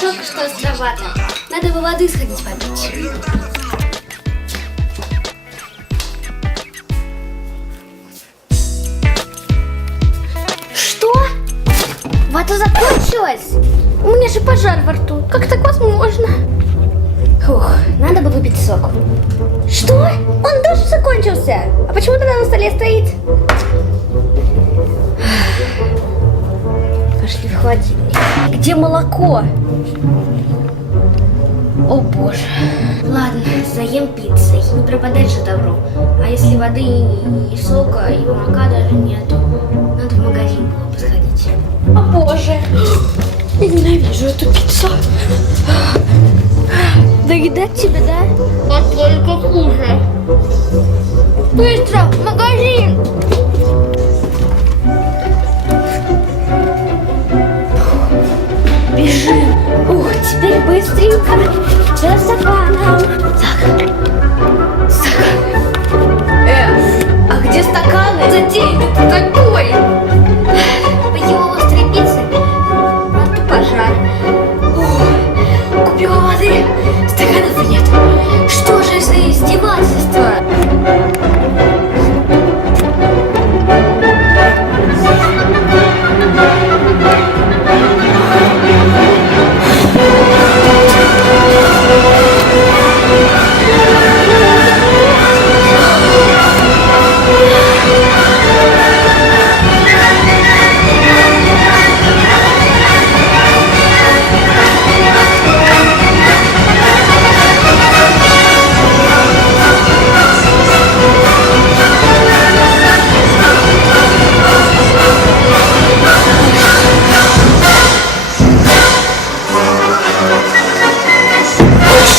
Только что островато. Надо бы воды сходить попить. Что? Вода закончилась? У меня же пожар во рту. Как так возможно? Фух, надо бы выпить соку. Что? Он тоже закончился? А почему тогда на столе стоит? Где молоко? О боже. Ладно, заем пиццей. Не пропадать же добро. А если воды и, и сока, и молока даже нету, надо в магазин было посходить. О боже. Я ненавижу эту пиццу. Доедать тебе, да? А только Теперь быстренько. За стаканом. Так. Стакан. Э, а где стаканы? Затей,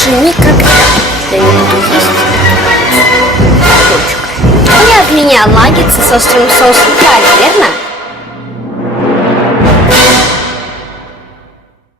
Больше никогда я не буду есть. Не от меня лагиться с острым соусом, правильно, верно?